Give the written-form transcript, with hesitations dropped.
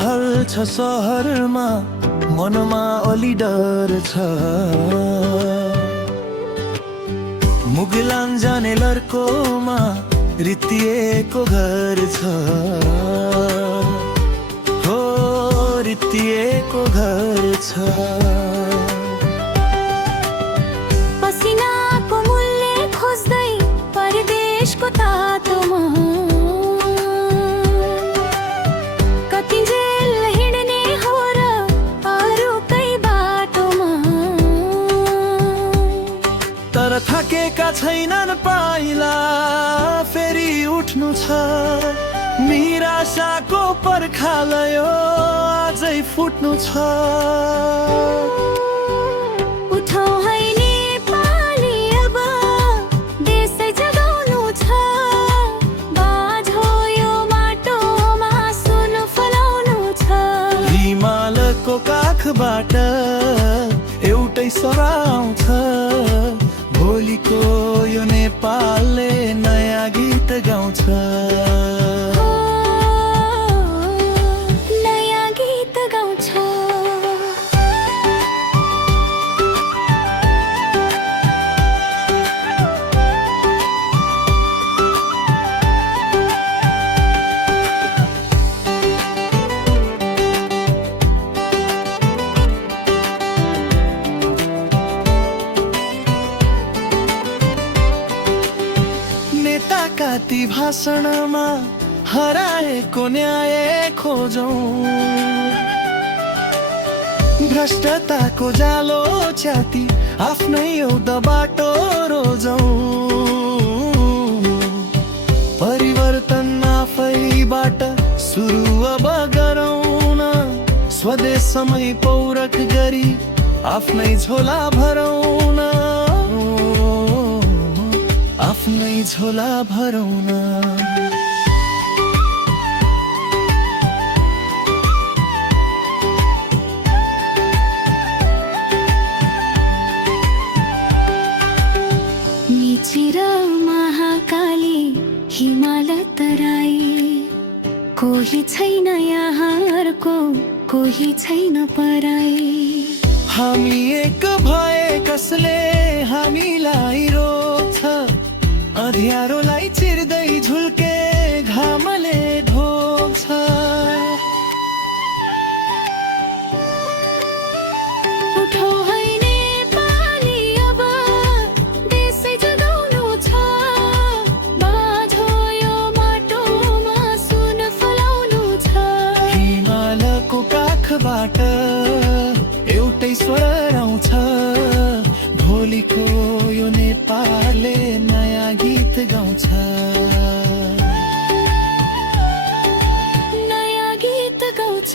चहल छ सहरमा, मनमा अलि डर छ। मुगलान जाने लर्कोमा रित्तिएको घर छ। हो रित्तिएको घर छ। पसिनाको मूल्य खोज्दै परदेशको तातोमा कति जेल हिँड्ने हो र अरूकै बाटोमा। तर थाकेका छैनन् पाइला, फेरि उठ्नु छ। निराशाको पर्खालयो अझै फुट्नु छ। उठौँ है नेपाली, अब देशै जगाउनु छ। बाझो यो माटोमा सुन फलाउनु छ। हिमालको काखबाट एउटै स्वर आउँछ। भोलिको यो नेपालले नयाँ गीत गाउँछ। नयाँ गीत गाउँछ। नेताका ती भाषणमा हराएको न्याय खोजौँ। भ्रष्टताको जालो च्याति आफ्नै एउटा बाटो रोजौँ। परिवर्तन आफैबाट सुरु अब गरौँ न। स्वदेशमै पौरख गरी आफ्नै झोला भरौँ न। आफ्नै झोला भरौँ न। मिचिर महाकाली हिमाल तराई, कोही छैन यहाँ अर्को, कोही छैन पराई। हामी एक भए कसले हामीलाई रोक्छ। अँध्यारोलाई चिर्दै झुल्के घामले ढोक्छ। उठौँ है नेपाली, अब देशै जगाउनु छ। बाझो यो माटोमा सुन फलाउनु छ। हिमालको काखबाट एउटै स्वर आउँछ। भोलिको यो नेपालले नयाँ गीत गाउँछ। नयाँ गीत गाउँछ।